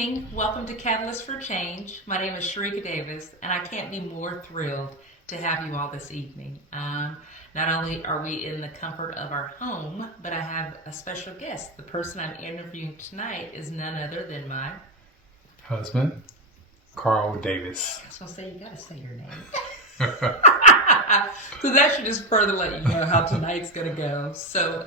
evening. Welcome to KATalyst4Change. My name is Sharika Davis, and I can't be more thrilled to have you all this evening. Not only are we in the comfort of our home, but I have a special guest. The person I'm interviewing tonight is none other than my husband, Karl Davis. I was going to say, you got to say your name. So that should just further let you know how tonight's going to go. So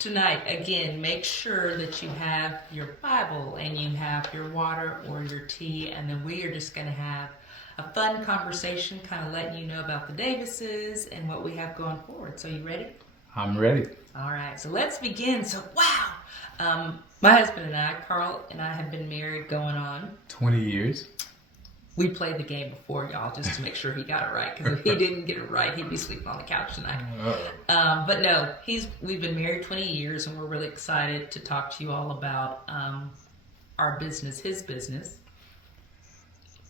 tonight, again, make sure that you have your Bible and you have your water or your tea, and then we are just going to have a fun conversation, kind of letting you know about the Davises and what we have going forward. So you ready? I'm ready. All right, so let's begin. So, wow. My husband and I, Karl and I, have been married going on 20 years. We played the game before, y'all, just to make sure he got it right. Because if he didn't get it right, he'd be sleeping on the couch tonight. But no, we've been married 20 years, and we're really excited to talk to you all about our business, his business,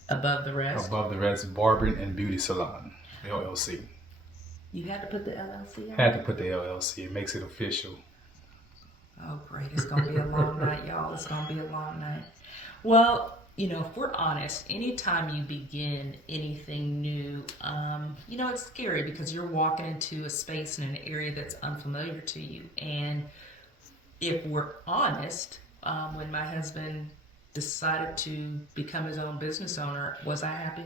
Above the Rest. Above the Rest Barbering and Beauty Salon, LLC. You had to put the LLC on? Had to put the LLC. It makes it official. Oh, great. It's going to be a long night, y'all. It's going to be a long night. Well, you know, if we're honest, anytime you begin anything new, it's scary because you're walking into a space in an area that's unfamiliar to you. And if we're honest, when my husband decided to become his own business owner, was I happy?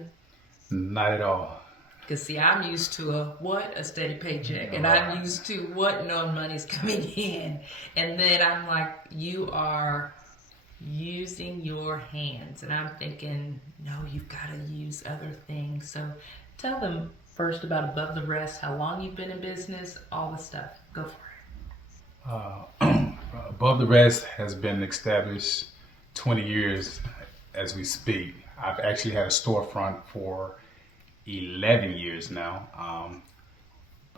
Not at all. Because, see, I'm used to a steady paycheck. And I'm used to no money's coming in. And then I'm like, you are using your hands, and I'm thinking, no, you've got to use other things. So tell them first about Above the Rest, how long you've been in business, all the stuff. Go for it. Above the Rest has been established 20 years as we speak. I've actually had a storefront for 11 years now.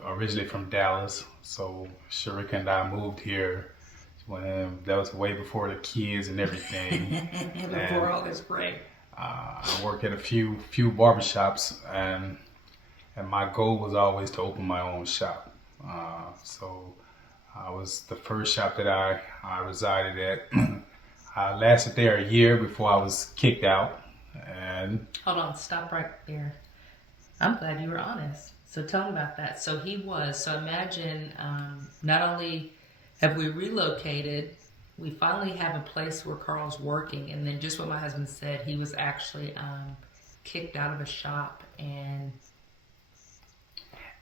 Originally from Dallas, so Sharika and I moved here when that was way before the kids and everything. Before all this break. I worked at a few barbershops, and my goal was always to open my own shop. So I was the first shop that I resided at. I lasted there a year before I was kicked out. And hold on, stop right there. I'm glad you were honest. So tell me about that. So imagine not only have we relocated, we finally have a place where Karl's working, and then just what my husband said, he was actually kicked out of a shop, and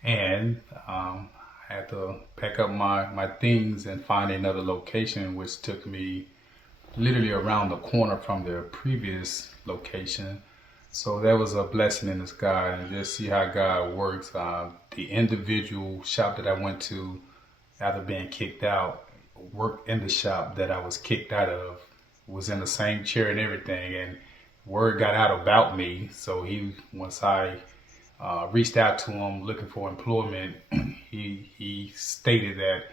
I had to pack up my things and find another location, which took me literally around the corner from the previous location. So that was a blessing in disguise, and just see how God works. The individual shop that I went to after being kicked out, worked in the shop that I was kicked out of, was in the same chair and everything, and word got out about me. So once I reached out to him looking for employment, he stated that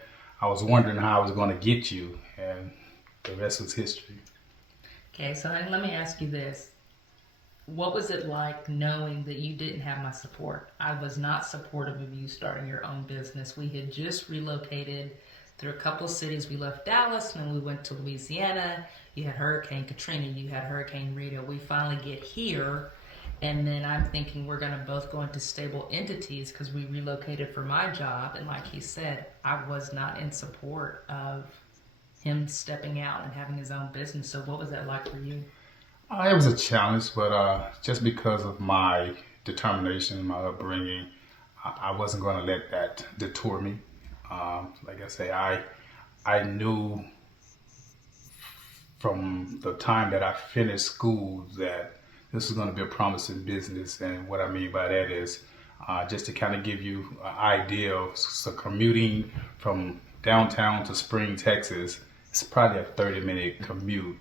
I was wondering how I was going to get you, and the rest was history. Okay, so let me ask you this. What was it like knowing that you didn't have my support? I was not supportive of you starting your own business. We had just relocated through a couple of cities. We left Dallas and then we went to Louisiana. You had Hurricane Katrina, you had Hurricane Rita. We finally get here, and then I'm thinking we're going to both go into stable entities because we relocated for my job. And like he said, I was not in support of him stepping out and having his own business. So what was that like for you? It was a challenge, but just because of my determination, my upbringing, I wasn't going to let that detour me. Like I say, I knew from the time that I finished school that this was going to be a promising business. And what I mean by that is just to kind of give you an idea of commuting from downtown to Spring, Texas. It's probably a 30-minute commute.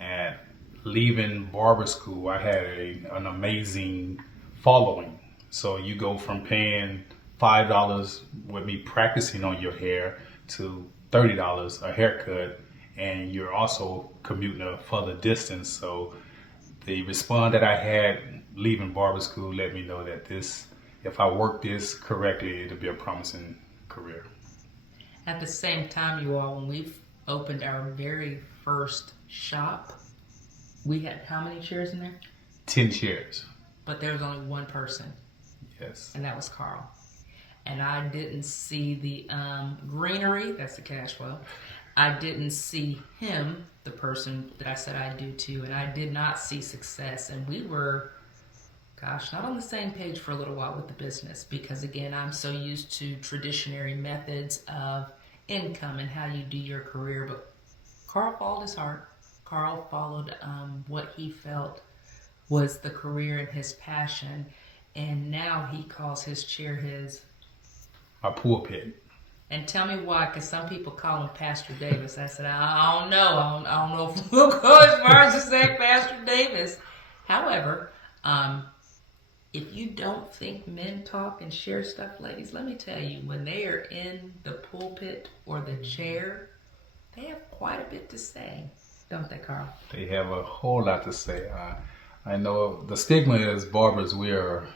And leaving barber school, I had an amazing following. So you go from paying $5 with me practicing on your hair to $30 a haircut, and you're also commuting a further distance. So the response that I had leaving barber school let me know that if I work this correctly, it'll be a promising career. At the same time, you all, when we opened our very first shop, We had how many chairs in there? 10 chairs. But there was only one person, Yes. and that was Karl. And I didn't see the greenery, that's the cash flow. I didn't see him, the person that I said I'd do to, and I did not see success. And we were, gosh, not on the same page for a little while with the business because, again, I'm so used to traditionary methods of income and how you do your career. But Karl followed his heart. Karl followed what he felt was the career and his passion. And now he calls his chair his... My pulpit. And tell me why, because some people call him Pastor Davis. I said, I don't know. I don't know if we'll go as far as to say Pastor Davis. However, if you don't think men talk and share stuff, ladies, let me tell you, when they are in the pulpit or the chair, they have quite a bit to say. Don't they, Karl? They have a whole lot to say. I know the stigma is barbers. We are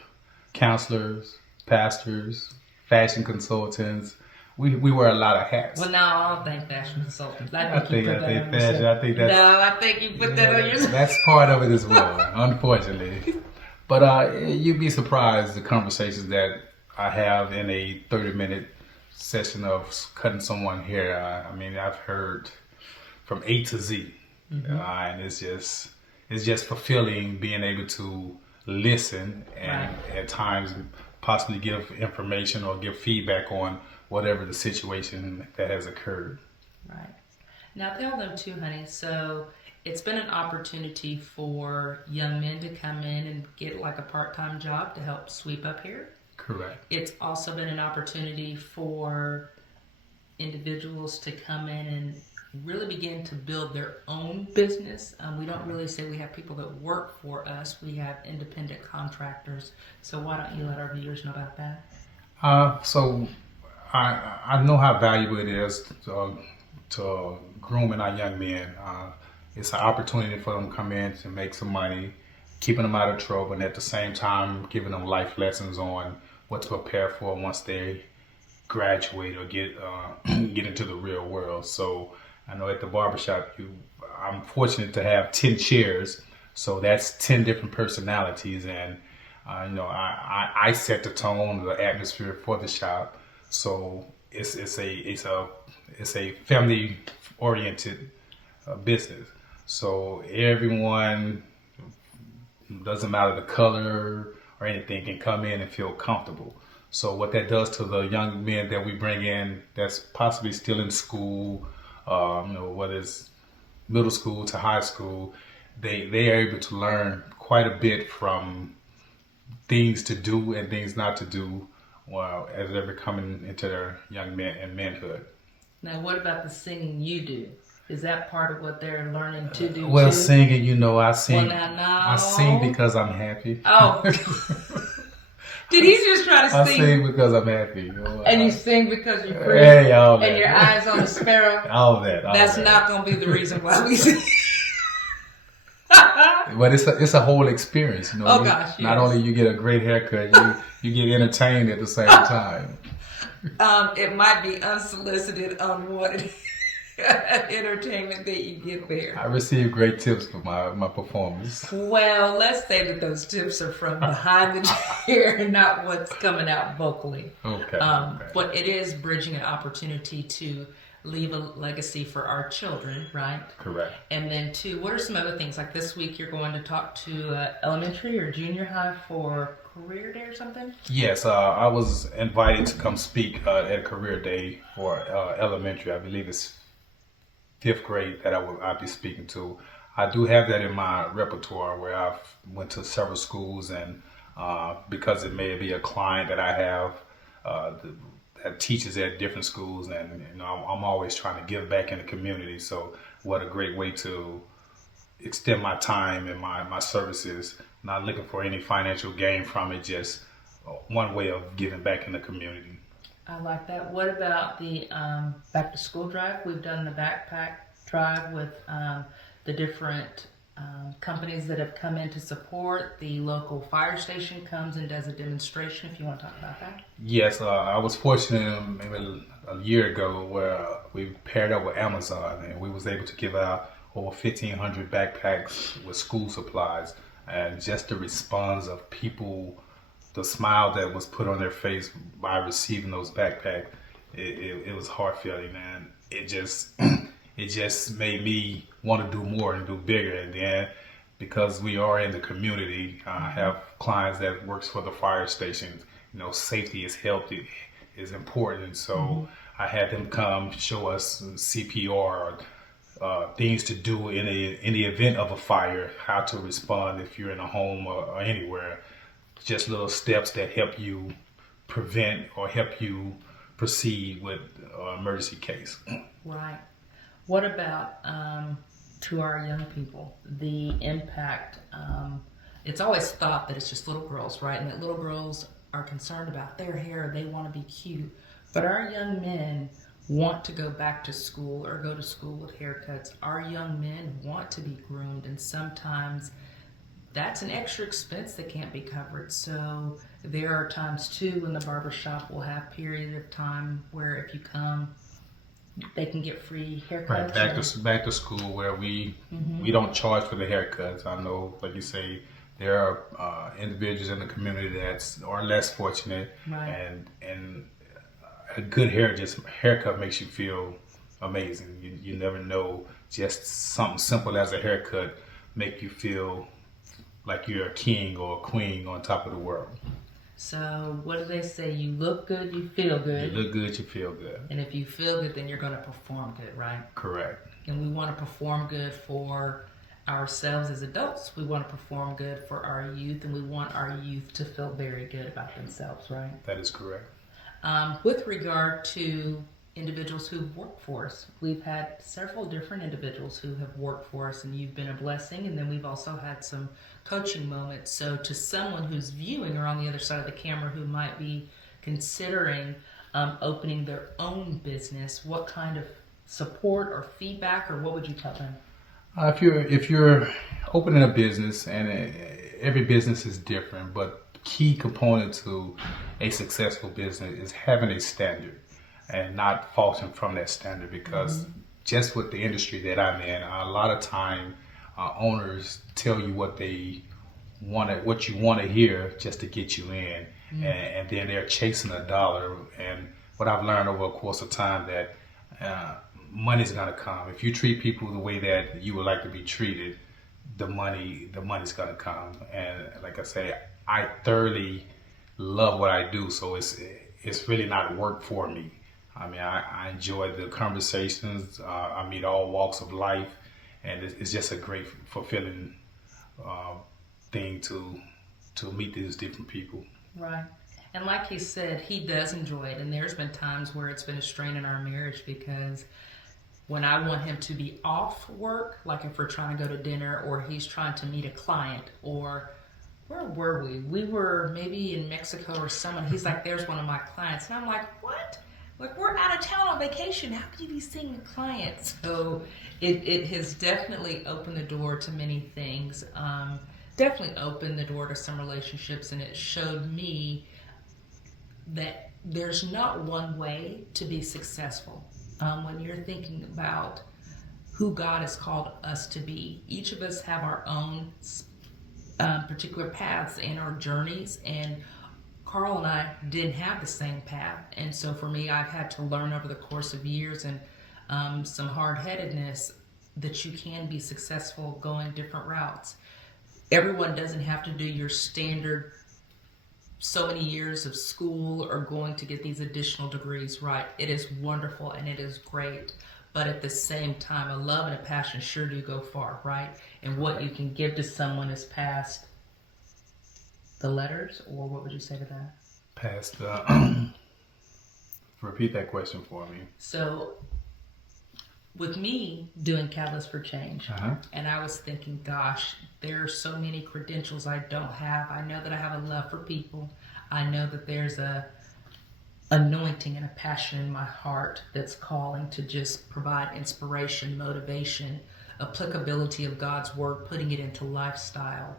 counselors, pastors, fashion consultants. We wear a lot of hats. Well, no, I don't think fashion consultants. I think fashion. I think that's... No, I think you put that on yourself. That's part of it as well, unfortunately. But you'd be surprised the conversations that I have in a 30-minute session of cutting someone's hair. I mean, I've heard from A to Z, and it's just fulfilling being able to listen and at times possibly give information or give feedback on whatever the situation that has occurred. Right. Now tell them too, honey. So it's been an opportunity for young men to come in and get like a part-time job to help sweep up here. Correct. It's also been an opportunity for individuals to come in and really begin to build their own business. We don't really say we have people that work for us. We have independent contractors. So why don't you let our viewers know about that? So I know how valuable it is to grooming our young men. It's an opportunity for them to come in to make some money, keeping them out of trouble, and at the same time giving them life lessons on what to prepare for once they graduate or get into the real world. So I know at the barbershop, I'm fortunate to have 10 chairs, so that's 10 different personalities, and I set the tone, the atmosphere for the shop. So it's a family oriented business. So everyone, doesn't matter the color or anything, can come in and feel comfortable. So what that does to the young men that we bring in that's possibly still in school, whether it's middle school to high school, they are able to learn quite a bit from things to do and things not to do as they're coming into their young men and manhood. Now, what about the singing you do? Is that part of what they're learning to do? Well, too? singing, I sing. Well, now, no. I sing because I'm happy. Oh, did he just try to sing? I sing because I'm happy. And you sing because you're free. Hey, all that. And your eyes on the sparrow. All that. That's not going to be the reason why we sing. But it's a whole experience, Oh gosh! Not only you get a great haircut, you get entertained at the same time. It might be unsolicited on what entertainment that you get there. I receive great tips for my performance. Well, let's say that those tips are from behind the chair and not what's coming out vocally. Okay. But it is bridging an opportunity to leave a legacy for our children, right? Correct. And then two, what are some other things? Like this week you're going to talk to elementary or junior high for career day or something? Yes, I was invited to come speak at a career day for elementary. I believe it's 5th grade that I'll be speaking to. I do have that in my repertoire where I've went to several schools, and because it may be a client that I have that teaches at different schools, and I'm always trying to give back in the community. So what a great way to extend my time and my services, not looking for any financial gain from it, just one way of giving back in the community. I like that. What about the back to school drive? We've done the backpack drive with the different companies that have come in to support. The local fire station comes and does a demonstration, if you want to talk about that. Yes, I was fortunate maybe a year ago where we paired up with Amazon, and we was able to give out over 1,500 backpacks with school supplies, and just the response of people, the smile that was put on their face by receiving those backpacks, it was heart feeling, and it just it just made me want to do more and do bigger. And then because we are in the community, I have clients that works for the fire stations. You know, safety is health is important, so I had them come show us CPR. Things to do in the event of a fire, how to respond if you're in a home or anywhere. Just little steps that help you prevent or help you proceed with an emergency case. Right. What about to our young people, the impact? It's always thought that it's just little girls, right? And that little girls are concerned about their hair, they want to be cute. But our young men want to go back to school or go to school with haircuts. Our young men want to be groomed, and sometimes that's an extra expense that can't be covered. So there are times too when the barbershop will have period of time where if you come, they can get free haircuts. Right, back to school where we don't charge for the haircuts. I know, like you say, there are individuals in the community that are less fortunate, right. and a good haircut makes you feel amazing. You never know, just something simple as a haircut make you feel like you're a king or a queen on top of the world. So what do they say? You look good, you feel good. You look good, you feel good. And if you feel good, then you're going to perform good, right? Correct. And we want to perform good for ourselves as adults. We want to perform good for our youth, and we want our youth to feel very good about themselves, right? That is correct. With regard to individuals who've worked for us, we've had several different individuals who have worked for us, and you've been a blessing. And then we've also had some coaching moments. So to someone who's viewing or on the other side of the camera who might be considering opening their own business, what kind of support or feedback, or what would you tell them? If you're opening a business, and every business is different, but key component to a successful business is having a standard and not faltering from that standard, because just with the industry that I'm in, a lot of time owners tell you what you want to hear just to get you in, and then they're chasing a dollar. And what I've learned over a course of time, that money's gonna come if you treat people the way that you would like to be treated. The money's gonna come. And like I say, I thoroughly love what I do, so it's really not work for me. I mean, I enjoy the conversations. I meet all walks of life, and it's just a great, fulfilling thing to meet these different people. Right. And like he said, he does enjoy it. And there's been times where it's been a strain in our marriage, because when I want him to be off work, like if we're trying to go to dinner or he's trying to meet a client, or where were we? We were maybe in Mexico or someone. He's like, there's one of my clients. And I'm like, what? Like, we're out of town on vacation. How could you be seeing a client? So it has definitely opened the door to many things. Definitely opened the door to some relationships. And it showed me that there's not one way to be successful. When you're thinking about who God has called us to be, each of us have our own particular paths and our journeys, and Karl and I didn't have the same path. And so for me, I've had to learn over the course of years and some hard-headedness that you can be successful going different routes. Everyone doesn't have to do your standard so many years of school or going to get these additional degrees, right? It is wonderful and it is great. But at the same time, a love and a passion sure do go far, right? And what you can give to someone is past the letters, or what would you say to that? Past repeat that question for me. So with me doing Catalyst for Change, and I was thinking, gosh, there are so many credentials I don't have. I know that I have a love for people. I know that there's a anointing and a passion in my heart that's calling to just provide inspiration, motivation, applicability of God's word, putting it into lifestyle,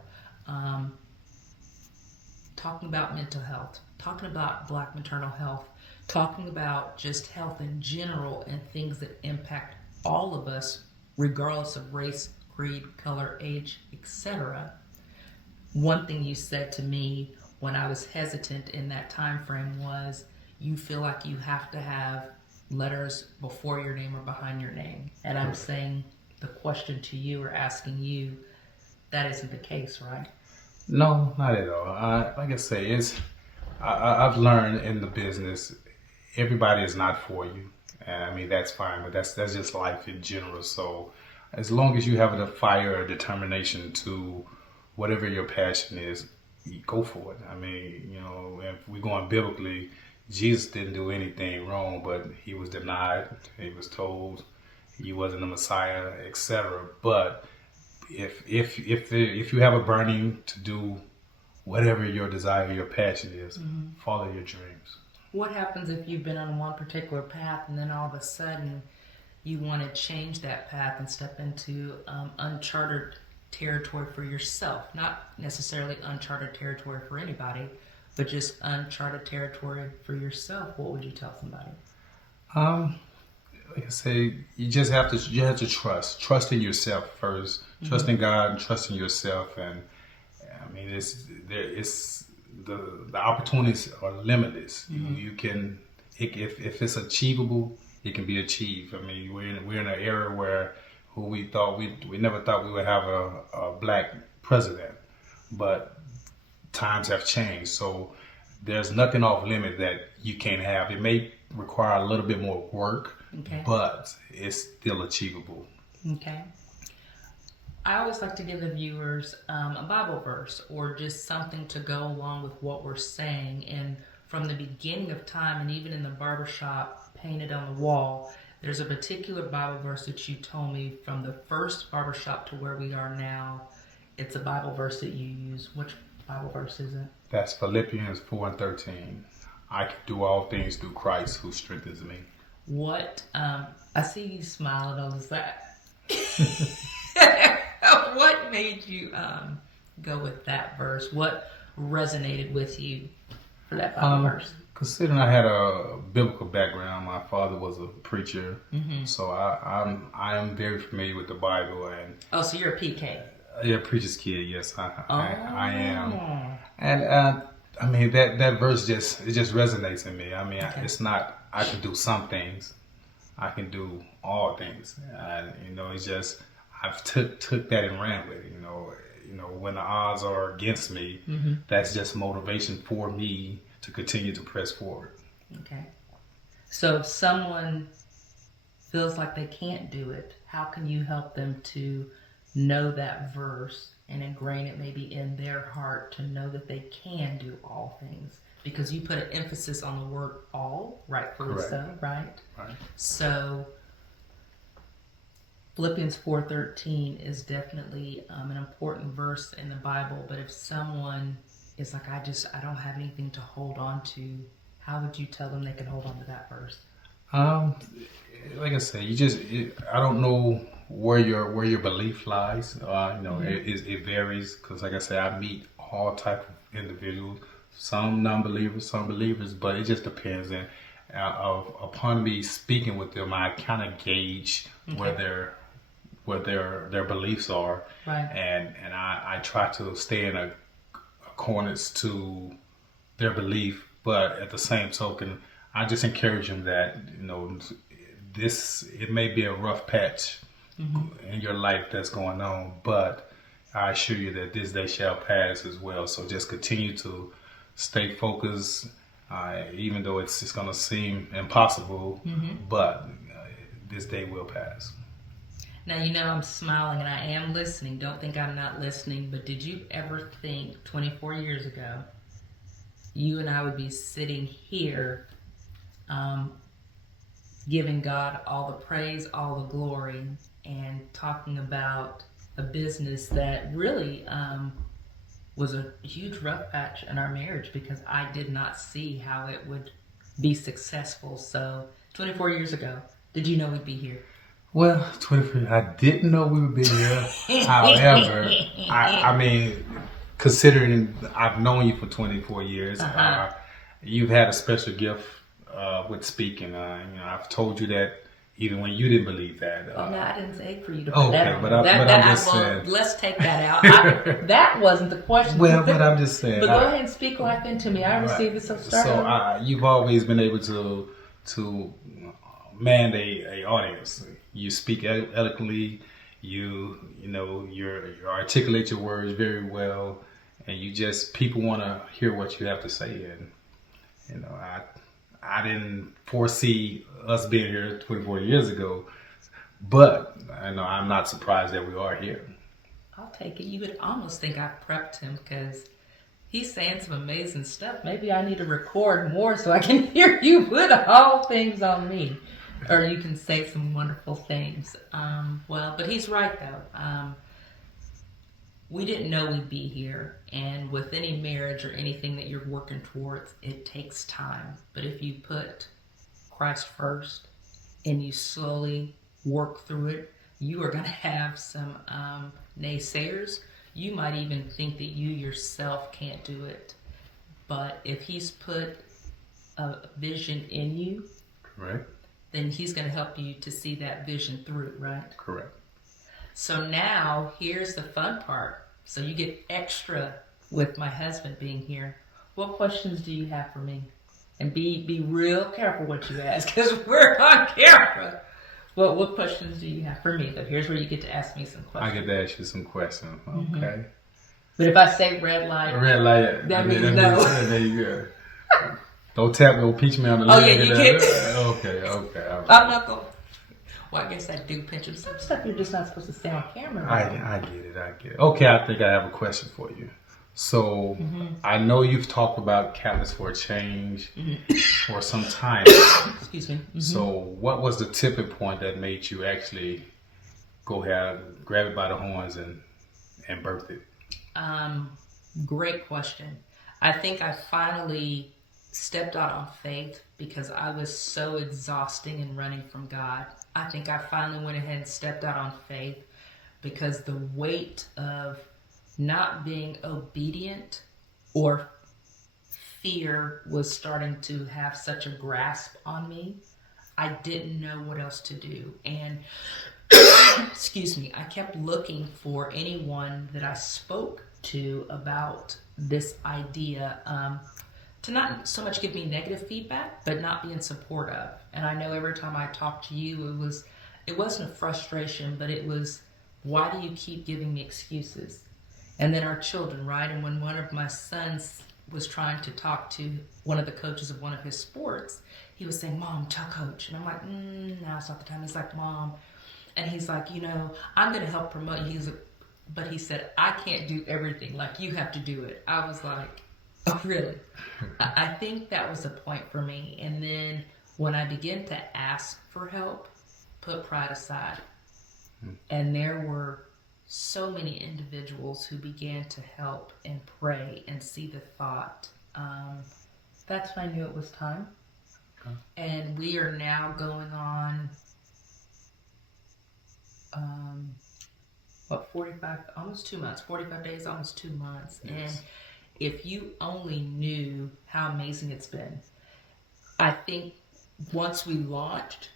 talking about mental health, talking about Black maternal health, talking about just health in general and things that impact all of us regardless of race, creed, color, age, etc. One thing you said to me when I was hesitant in that time frame was you feel like you have to have letters before your name or behind your name. And I'm saying the question to you or asking you, that isn't the case, right? No, not at all. Like I say, I've learned in the business, everybody is not for you. And I mean, that's fine, but that's just life in general. So as long as you have the fire or determination to whatever your passion is, you go for it. I mean, if we're going biblically, Jesus didn't do anything wrong, but he was denied. He was told he wasn't the Messiah, etc. But if you have a burning to do whatever your desire, your passion is, follow your dreams. What happens if you've been on one particular path and then all of a sudden you want to change that path and step into uncharted territory for yourself? Not necessarily uncharted territory for anybody, but just uncharted territory for yourself. What would you tell somebody? Like I say, you have to trust in yourself first, trust in God and trust in yourself. And I mean, the opportunities are limitless. You can, if it's achievable, it can be achieved. I mean, we're in an era where we never thought we would have a black president, but times have changed. So there's nothing off limit that you can't have. It may require a little bit more work, but it's still achievable. Okay. I always like to give the viewers a Bible verse or just something to go along with what we're saying. And from the beginning of time, and even in the barbershop painted on the wall, there's a particular Bible verse that you told me from the first barbershop to where we are now. It's a Bible verse that you use. Which Bible verse is it? That's Philippians 4:13. I can do all things through Christ who strengthens me. What? I see you smiling on that. What made you go with that verse? What resonated with you for that Bible verse? Considering I had a biblical background, my father was a preacher, so I am very familiar with the Bible. And so you're a PK? Yeah, preacher's kid. Yes, I am. And I mean that verse just resonates in me. I mean, it's not I can do some things, I can do all things. And it's just I've took that and ran with it. When the odds are against me, that's just motivation for me to continue to press forward. Okay. So if someone feels like they can't do it, how can you help them to know that verse and ingrain it maybe in their heart to know that they can do all things? Because you put an emphasis on the word all, rightfully so, right? Right. So Philippians 4:13 is definitely an important verse in the Bible, but if someone is like, I don't have anything to hold on to, how would you tell them they can hold on to that verse? Like I say, I don't know where your belief lies. It varies because, like I say, I meet all type of individuals, some non-believers, some believers, but it just depends. And upon me speaking with them, I kind of gauge where their beliefs are, right? And I try to stay in accordance to their belief, but at the same token, I just encourage them that it may be a rough patch in your life that's going on, but I assure you that this day shall pass as well. So just continue to stay focused, even though it's just going to seem impossible, but this day will pass. Now, I'm smiling and I am listening. Don't think I'm not listening, but did you ever think 24 years ago, you and I would be sitting here giving God all the praise, all the glory, and talking about a business that really was a huge rough patch in our marriage because I did not see how it would be successful. So 24 years ago, did you know we'd be here? Well, 24, I didn't know we would be here. However, I mean, considering I've known you for 24 years, you've had a special gift with speaking. I've told you that even when you didn't believe that. Oh, no, I didn't say for you to put that Okay, on. but I'm just saying. Let's take that out. That wasn't the question. Well, but I'm just saying. But go ahead and speak life into me. I received it, so start. So you've always been able to man a audience. You speak eloquently. You articulate your words very well, and people want to hear what you have to say. And I didn't foresee us being here 24 years ago, but I'm not surprised that we are here. I'll take it. You would almost think I prepped him because he's saying some amazing stuff. Maybe I need to record more so I can hear you put all things on me. Or you can say some wonderful things. But he's right though. We didn't know we'd be here. And with any marriage or anything that you're working towards, it takes time. But if you put Christ first and you slowly work through it, you are going to have some naysayers. You might even think that you yourself can't do it. But if he's put a vision in you, correct, then he's going to help you to see that vision through, right? Correct. So now here's the fun part. So you get extra with my husband being here. What questions do you have for me? And be real careful what you ask because we're on camera. Well, what questions do you have for me? But here's where you get to ask me some questions. I get to ask you some questions. Okay. Mm-hmm. But if I say red light, that means no. There you go. Don't tap me, don't pinch me on the leg. Oh yeah, you can't. Okay. All right. I'm not going. Well, I guess I do pinch him. Some stuff you're just not supposed to say on camera. Right? I get it. Okay, I think I have a question for you. So, I know you've talked about KATalyst4Change for some time. Excuse me. So, what was the tipping point that made you actually go ahead, grab it by the horns and birth it? Great question. I think I finally stepped out on faith because I was so exhausting and running from God. I think I finally went ahead and stepped out on faith because the weight of not being obedient or fear was starting to have such a grasp on me. I didn't know what else to do. And excuse me, I kept looking for anyone that I spoke to about this idea to not so much give me negative feedback, but not be in support of. And I know every time I talked to you, it wasn't a frustration, but it was, why do you keep giving me excuses? And then our children, right? And when one of my sons was trying to talk to one of the coaches of one of his sports, he was saying, Mom, tell coach. And I'm like, no, it's not the time. He's like, Mom. And he's like, I'm going to help promote you. But he said, I can't do everything. Like, you have to do it. I was like, oh, really? I think that was a point for me. And then when I began to ask for help, put pride aside. And there were so many individuals who began to help and pray and see the thought. That's when I knew it was time. Okay. And we are now going on, 45, almost 2 months, 45 days, almost 2 months. Yes. And if you only knew how amazing it's been. I think once we launched,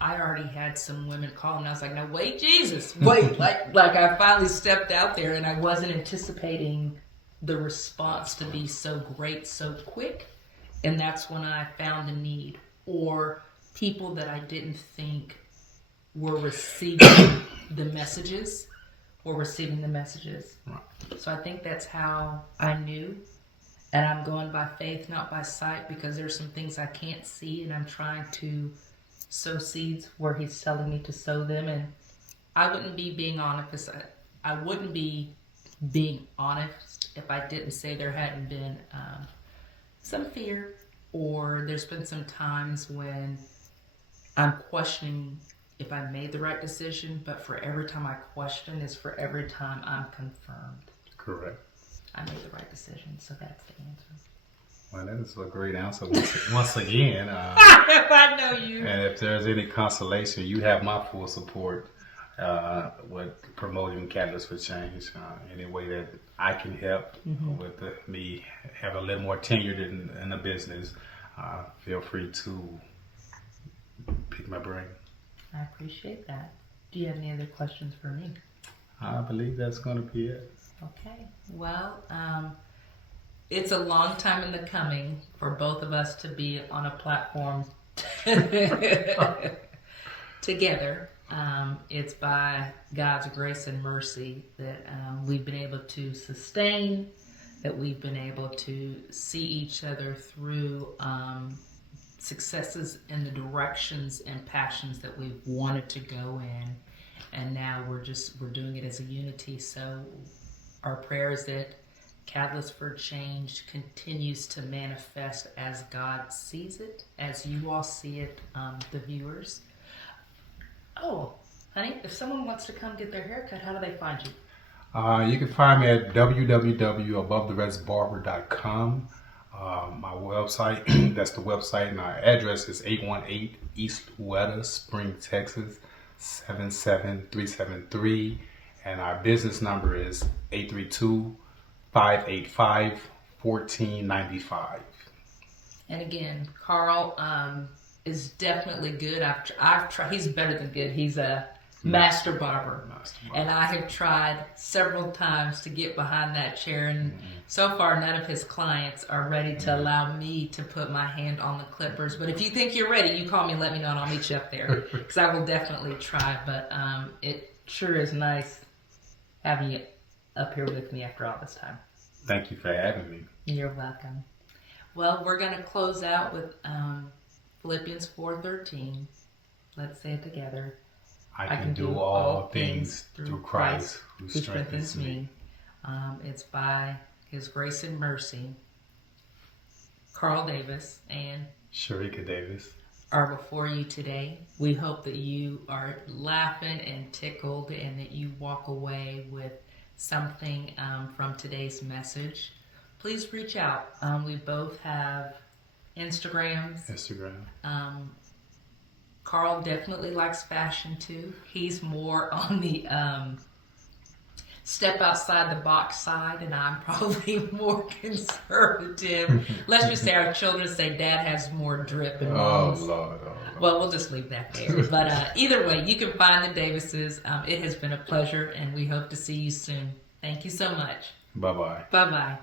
I already had some women call and I was like, no, wait, Jesus, wait. like I finally stepped out there and I wasn't anticipating the response to be so great, so quick. And that's when I found a need, or people that I didn't think were receiving the messages were receiving the messages. So I think that's how I knew. And I'm going by faith, not by sight, because there's some things I can't see and I'm trying to sow seeds where he's telling me to sow them. And I wouldn't be being honest. I wouldn't be being honest if I didn't say there hadn't been some fear, or there's been some times when I'm questioning if I made the right decision, but for every time I question is for every time I'm confirmed. Correct. I made the right decision, so that's the answer. Well, that is a great answer. Once again, I know you. And if there's any consolation, you have my full support with promoting KATalyst4Change. Any way that I can help with me have a little more tenure in the business, feel free to pick my brain. I appreciate that. Do you have any other questions for me? I believe that's going to be it. Okay. Well, it's a long time in the coming for both of us to be on a platform together. It's by God's grace and mercy that we've been able to sustain, that we've been able to see each other through successes in the directions and passions that we've wanted to go in. And now we're doing it as a unity. So our prayer is that Catalyst for Change continues to manifest as God sees it, as you all see it, the viewers. Oh, honey, if someone wants to come get their haircut, how do they find you? You can find me at www.abovetherestbarber.com. My website, that's the website, and our address is 818 East Weta, Spring, Texas, 77373. And our business number is 832-585-1495. And again, Karl is definitely good. I've tried. He's better than good. He's a master barber. And I have tried several times to get behind that chair, and so far none of his clients are ready to allow me to put my hand on the clippers. But if you think you're ready, you call me and let me know, and I'll meet you up there, because I will definitely try. But it sure is nice having you up here with me after all this time. Thank you for having me. You're welcome. Well, we're going to close out with Philippians 4:13. Let's say it together. I can do all things through Christ who strengthens me. It's by His grace and mercy. Karl Davis and Sharika Davis are before you today. We hope that you are laughing and tickled, and that you walk away with something from today's message. Please reach out. We both have Instagram. Karl definitely likes fashion too. He's more on the step outside the box side, and I'm probably more conservative. Let's just say our children say Dad has more drip and Oh, moms. Lord. Well, we'll just leave that there. But either way, you can find the Davises. It has been a pleasure, and we hope to see you soon. Thank you so much. Bye-bye. Bye-bye.